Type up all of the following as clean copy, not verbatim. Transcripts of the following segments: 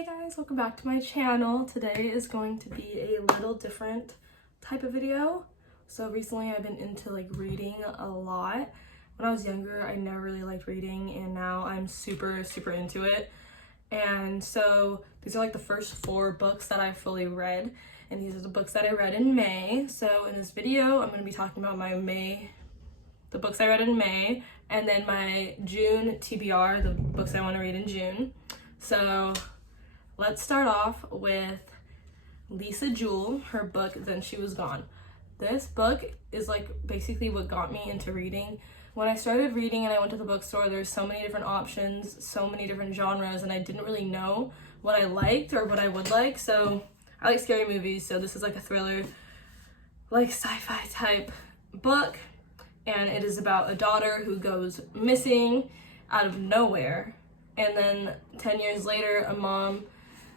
Hey guys, welcome back to my channel. Today is going to be a little different type of video. So recently I've been into reading a lot. When I was younger, I never really liked reading, and now I'm super into it. And so these are the first 4 books that I fully read, and these are the books that I read in May. So in this video, I'm going to be talking about the books I read in May, and then my June TBR, the books I want to read in June. So let's start off with Lisa Jewell, her book, Then She Was Gone. This book is basically what got me into reading. When I started reading and I went to the bookstore, there's so many different options, so many different genres, and I didn't really know what I liked or what I would like. So I like scary movies, so this is a thriller, sci-fi type book, and it is about a daughter who goes missing out of nowhere, and then 10 years later, a mom,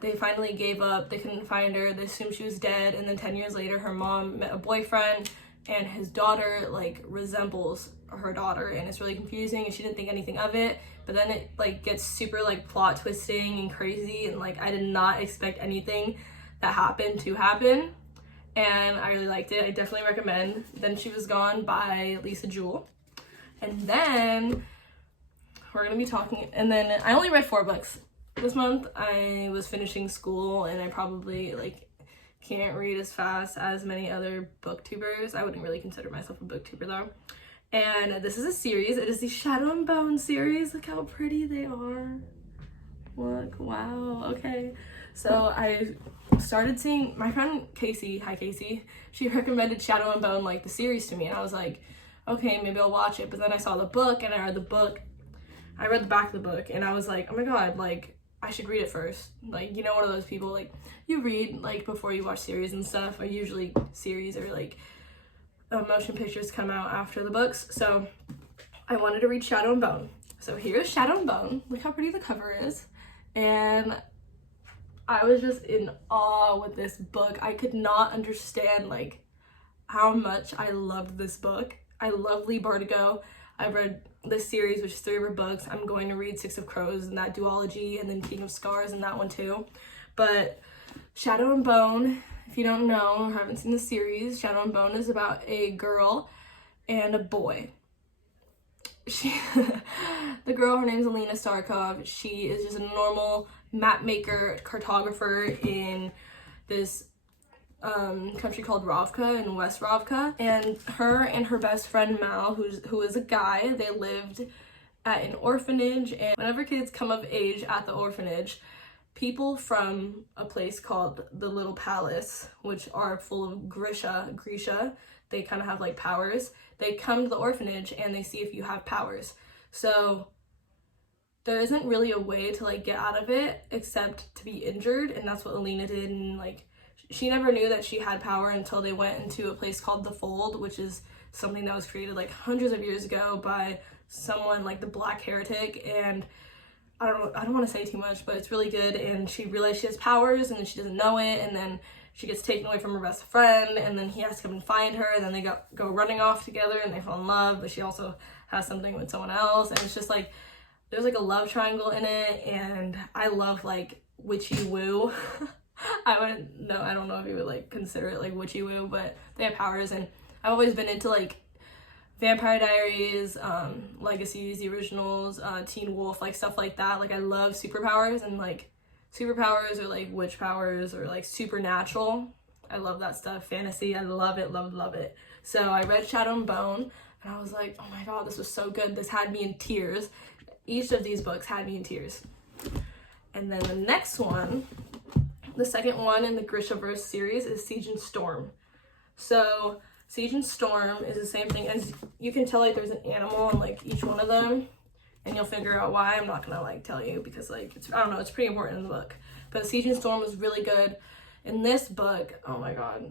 they finally gave up, they couldn't find her, they assumed she was dead, and then 10 years later her mom met a boyfriend, and his daughter resembles her daughter, and it's really confusing, and she didn't think anything of it, but then it gets super plot twisting and crazy, and I did not expect anything that happened to happen, and I really liked it. I definitely recommend Then She Was Gone by Lisa Jewell. And then we're gonna be talking, and then I only read 4 books this month. I was finishing school, and I probably can't read as fast as many other booktubers. I wouldn't really consider myself a booktuber though. And this is a series. It is the Shadow and Bone series. Look how pretty they are. Look, wow, okay. So I started seeing, my friend Casey, hi Casey, she recommended Shadow and Bone, the series to me, and I was like, okay, maybe I'll watch it. But then I saw the book, and I read the book. I read the back of the book, and I was like, oh my god, I should read it first. One of those people, you read, before you watch series and stuff, or usually series or, motion pictures come out after the books. So I wanted to read Shadow and Bone. So here's Shadow and Bone. Look how pretty the cover is. And I was just in awe with this book. I could not understand, how much I loved this book. I love Lee Bardugo. I've read this series, which is 3 of her books. I'm going to read 6 of Crows and that duology, and then King of Scars and that one too. But Shadow and Bone, if you don't know or haven't seen the series, Shadow and Bone is about a girl and a boy. The girl, her name's Alina Starkov. She is just a normal map maker, cartographer in this country called Ravka in West Ravka, and her best friend Mal, who is a guy, they lived at an orphanage, and whenever kids come of age at the orphanage, people from a place called the Little Palace, which are full of Grisha, they kind of have powers, they come to the orphanage and they see if you have powers. So there isn't really a way to get out of it except to be injured, and that's what Alina did. And she never knew that she had power until they went into a place called the Fold, which is something that was created hundreds of years ago by someone the Black Heretic. And I don't want to say too much, but it's really good. And she realized she has powers, and then she doesn't know it, and then she gets taken away from her best friend, and then he has to come and find her, and then they go running off together, and they fall in love, but she also has something with someone else, and it's just there's a love triangle in it, and I love witchy woo. I don't know if you would consider it witchy woo, but they have powers, and I've always been into Vampire Diaries, Legacies, the originals, Teen Wolf, stuff like that. I love superpowers, and superpowers or witch powers or supernatural. I love that stuff. Fantasy, I love it, love it. So I read Shadow and Bone, and I was like, oh my god, this was so good. This had me in tears. Each of these books had me in tears. And then the next one, the second one in the Grishaverse series, is Siege and Storm. So Siege and Storm is the same thing, as you can tell there's an animal on each one of them, and you'll figure out why. I'm not gonna tell you because it's, I don't know, it's pretty important in the book. But Siege and Storm was really good. In this book, oh my god,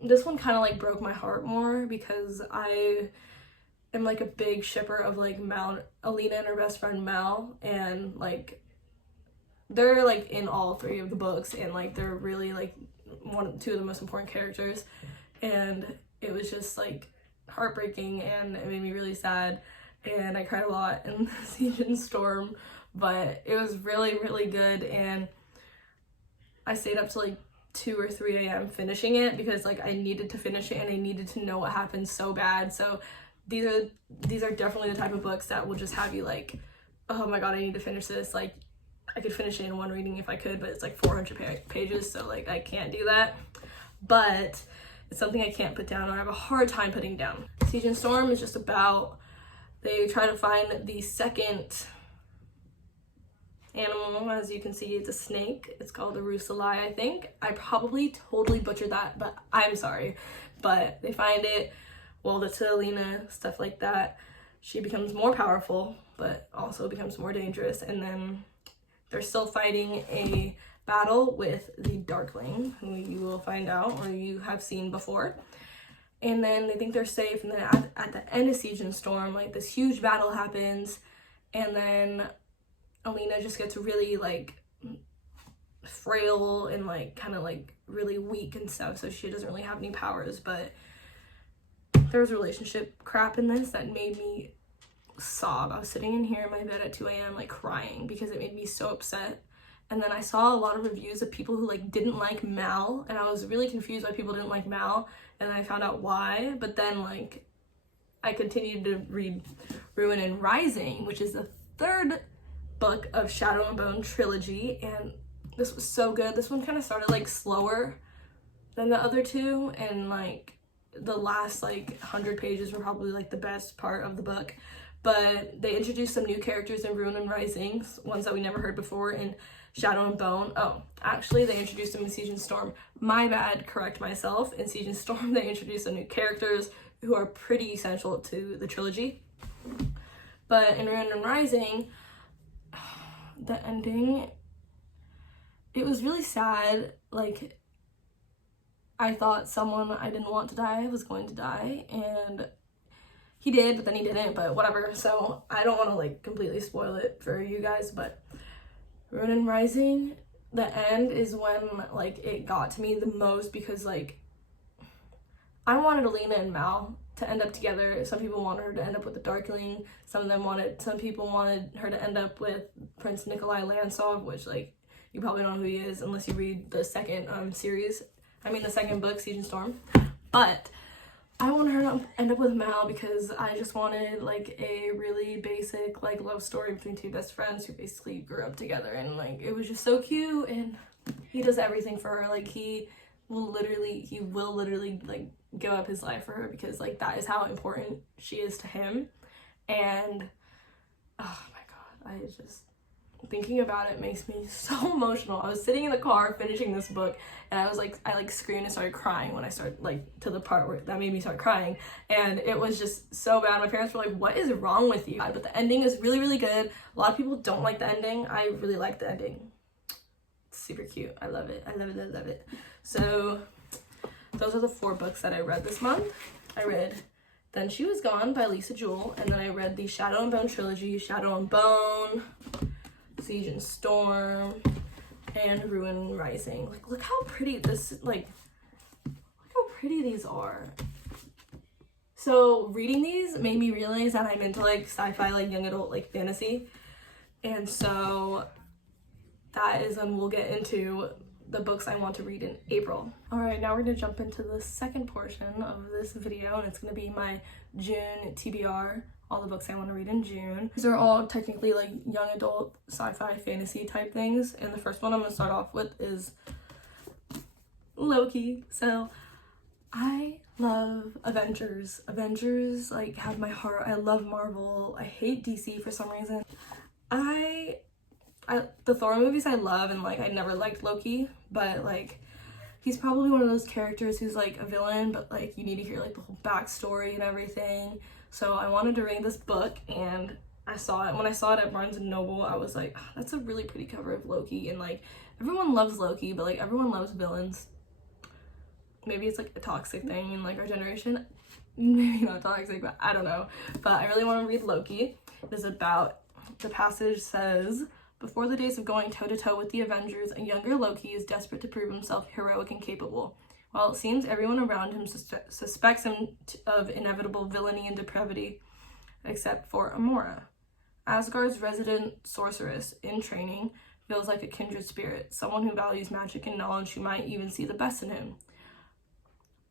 this one kind of broke my heart more because I am a big shipper of Mal, Alina and her best friend Mal, and they're in all 3 of the books, and they're really 2 of the most important characters, and it was just heartbreaking, and it made me really sad, and I cried a lot in Siege and Storm, but it was really good, and I stayed up till like 2 or 3 a.m. finishing it because like I needed to finish it and I needed to know what happened so bad. So these are definitely the type of books that will just have you like, oh my god, I need to finish this. Like I could finish it in one reading if I could, but it's like 400 pages, so like I can't do that. But it's something I can't put down, or I have a hard time putting down. Siege and Storm is just about, they try to find the second animal. As you can see, it's a snake. It's called a Rusalai, I think. I probably totally butchered that, but I'm sorry. But they find it, well, the Alina, stuff like that. She becomes more powerful, but also becomes more dangerous. And then they're still fighting a battle with the Darkling, who you will find out, or you have seen before. And then they think they're safe, and then at the end of Siege and Storm, like this huge battle happens, and then Alina just gets really like frail and like kind of like really weak and stuff, so she doesn't really have any powers. But there was relationship crap in this that made me sob. I was sitting in here in my bed at 2 a.m. like crying because it made me so upset. And then I saw a lot of reviews of people who like didn't like Mal, and I was really confused why people didn't like Mal, and I found out why. But then like I continued to read Ruin and Rising, which is the third book of Shadow and Bone trilogy, and this was so good. This one kind of started like slower than the other two, and like the last like 100 pages were probably like the best part of the book. But they introduced some new characters in Ruin and Rising, ones that we never heard before in Shadow and Bone. Oh, actually they introduced them in Siege and Storm. My bad, correct myself. In Siege and Storm they introduced some new characters who are pretty essential to the trilogy. But in Ruin and Rising, the ending, it was really sad. Like, I thought someone I didn't want to die was going to die, and he did, but then he didn't, but whatever. So I don't want to like completely spoil it for you guys, but Ruin and Rising, the end is when like it got to me the most, because like I wanted Alina and Mal to end up together. Some people wanted her to end up with the Darkling. Some people wanted her to end up with Prince Nikolai Lansov, which like you probably don't know who he is unless you read the second the second book, Siege and Storm. But I wanted her to end up with Mal because I just wanted like a really basic like love story between two best friends who basically grew up together, and like it was just so cute, and he does everything for her. Like he will literally like give up his life for her, because like that is how important she is to him. And oh my god, I just, thinking about it makes me so emotional. I was sitting in the car finishing this book, and I screamed and started crying when I started like to the part where that made me start crying, and it was just so bad. My parents were like, what is wrong with you? But the ending is really, really good. A lot of people don't like the ending. I really like the ending. It's super cute. I love it. I love it. I love it. So those are the 4 books that I read this month. I read Then She Was Gone by Lisa Jewell, and then I read the Shadow and Bone trilogy, Shadow and Bone, Siege and Storm, and Ruin and Rising. Like, look how pretty this, like, look how pretty these are. So reading these made me realize that I'm into like sci-fi, like young adult, like fantasy. And so that is when we'll get into the books I want to read in April. All right, now we're gonna jump into the second portion of this video, and it's gonna be my June TBR, all the books I want to read in June. These are all technically like young adult sci-fi fantasy type things, and the first one I'm gonna start off with is Loki. So I love Avengers. Avengers like have my heart. I love Marvel. I hate DC for some reason. The Thor movies I love, and like I never liked Loki, but like he's probably one of those characters who's like a villain, but like you need to hear like the whole backstory and everything. So I wanted to read this book, and I saw it. When I saw it at Barnes & Noble, I was like, oh, that's a really pretty cover of Loki, and like everyone loves Loki, but like everyone loves villains. Maybe it's like a toxic thing in like our generation. Maybe not toxic, but I don't know. But I really want to read Loki. It is about, the passage says, before the days of going toe-to-toe with the Avengers, a younger Loki is desperate to prove himself heroic and capable. While it seems everyone around him suspects him of inevitable villainy and depravity, except for Amora, Asgard's resident sorceress in training, feels like a kindred spirit, someone who values magic and knowledge, who might even see the best in him.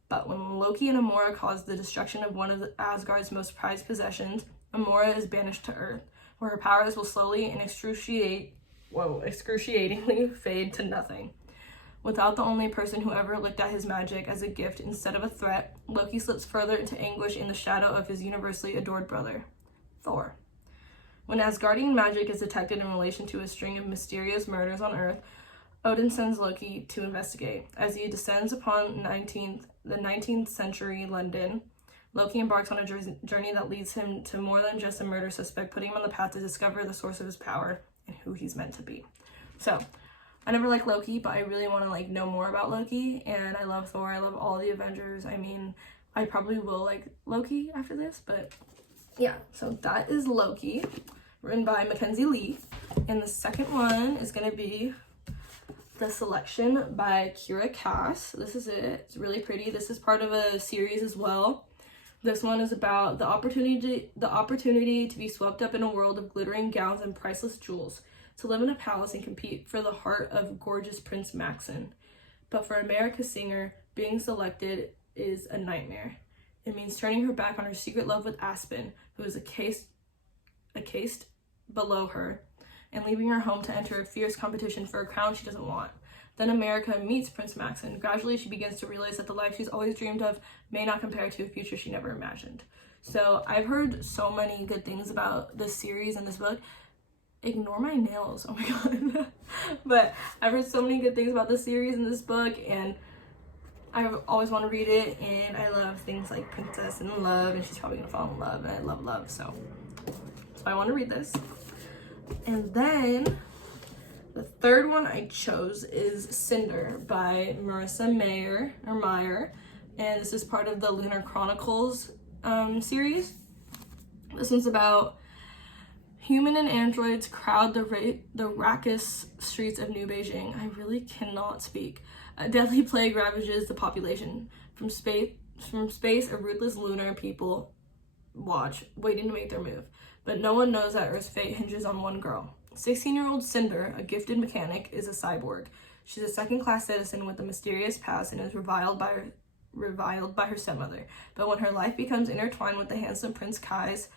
But when Loki and Amora cause the destruction of one of Asgard's most prized possessions, Amora is banished to Earth, where her powers will slowly and excruciatingly fade to nothing. Without the only person who ever looked at his magic as a gift instead of a threat, Loki slips further into anguish in the shadow of his universally adored brother, Thor. When Asgardian magic is detected in relation to a string of mysterious murders on Earth, Odin sends Loki to investigate. As he descends upon the 19th century London, Loki embarks on a journey that leads him to more than just a murder suspect, putting him on the path to discover the source of his power and who he's meant to be. So, I never liked Loki, but I really want to know more about Loki, and I love Thor. I love all the Avengers. I mean, I probably will like Loki after this, but yeah. So that is Loki, written by Mackenzie Lee, and the second one is going to be The Selection by Kira Cass. This is it. It's really pretty. This is part of a series as well. This one is about the opportunity to be swept up in a world of glittering gowns and priceless jewels, to live in a palace and compete for the heart of gorgeous Prince Maxon. But for America's singer, being selected is a nightmare. It means turning her back on her secret love with Aspen, who is a caste below her, and leaving her home to enter a fierce competition for a crown she doesn't want. Then America meets Prince Maxon. Gradually, she begins to realize that the life she's always dreamed of may not compare to a future she never imagined. So I've heard so many good things about this series and this book. Ignore my nails, oh my god. But I've heard so many good things about this series and this book, and I always want to read it, and I love things like princess and love, and she's probably gonna fall in love, and I love love, so I want to read this. And then the third one I chose is Cinder by Marissa Meyer, and this is part of the Lunar Chronicles series. This one's about human and androids crowd the raucous streets of New Beijing. I really cannot speak. A deadly plague ravages the population. From space, a ruthless lunar people watch, waiting to make their move. But no one knows that Earth's fate hinges on one girl. 16-year-old Cinder, a gifted mechanic, is a cyborg. She's a second-class citizen with a mysterious past and is reviled by her stepmother. But when her life becomes intertwined with the handsome Prince Kai's,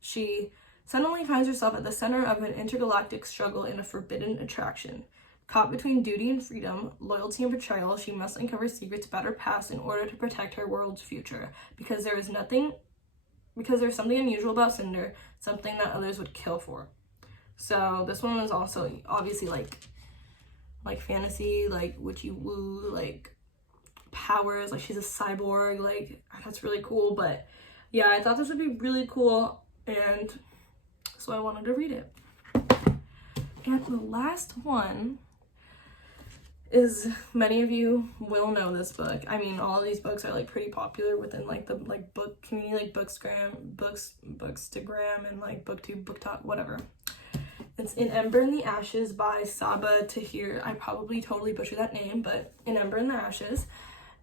she suddenly finds herself at the center of an intergalactic struggle in a forbidden attraction. Caught between duty and freedom, loyalty and betrayal, she must uncover secrets about her past in order to protect her world's future. Because there's something unusual about Cinder, something that others would kill for. So this one is also obviously like fantasy, like witchy woo, like powers, like she's a cyborg, like that's really cool. But yeah, I thought this would be really cool, and so I wanted to read it. And the last one is, many of you will know this book. I mean, all of these books are pretty popular within the book community, like Bookstagram, and BookTube, BookTok, whatever. It's In Ember in the Ashes by Saba Tahir. I probably totally butchered that name, but In Ember in the Ashes.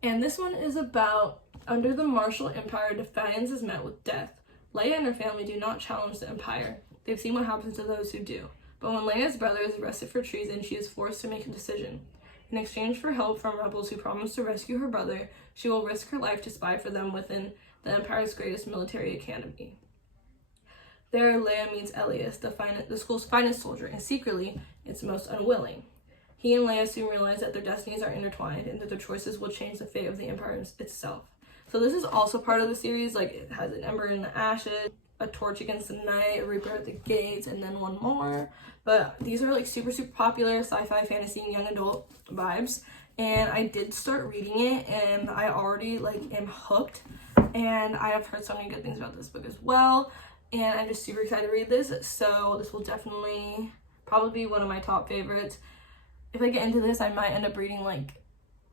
And this one is about, under the martial empire, defiance is met with death. Leia and her family do not challenge the empire. They've seen what happens to those who do. But when Leia's brother is arrested for treason, she is forced to make a decision. In exchange for help from rebels who promise to rescue her brother, she will risk her life to spy for them within the Empire's greatest military academy. There, Leia meets Elias, the school's finest soldier, and secretly, its most unwilling. He and Leia soon realize that their destinies are intertwined and that their choices will change the fate of the Empire itself. So this is also part of the series. It has An Ember in the Ashes, A Torch Against the Night, A Reaper at the Gates, and then one more. But these are super, super popular sci-fi, fantasy, and young adult vibes. And I did start reading it, and I already am hooked. And I have heard so many good things about this book as well. And I'm just super excited to read this. So this will definitely probably be one of my top favorites. If I get into this, I might end up reading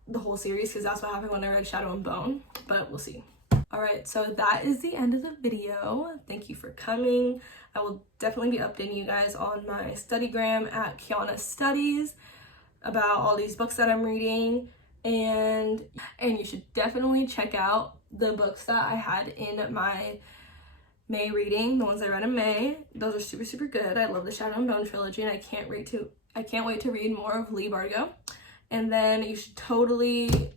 the whole series, because that's what happened when I read Shadow and Bone. But we'll see. Alright, so that is the end of the video. Thank you for coming. I will definitely be updating you guys on my studygram at kianastudies about all these books that I'm reading. And you should definitely check out the books that I had in my May reading, the ones I read in May. Those are super, super good. I love the Shadow and Bone trilogy, and I can't wait I can't wait to read more of Lee Bardugo. And then you should totally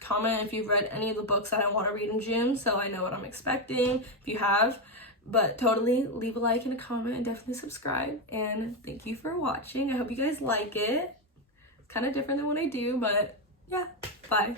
comment if you've read any of the books that I want to read in June, so I know what I'm expecting if you have. But totally leave a like and a comment and definitely subscribe. And thank you for watching. I hope you guys like it. It's kind of different than what I do, but yeah, bye.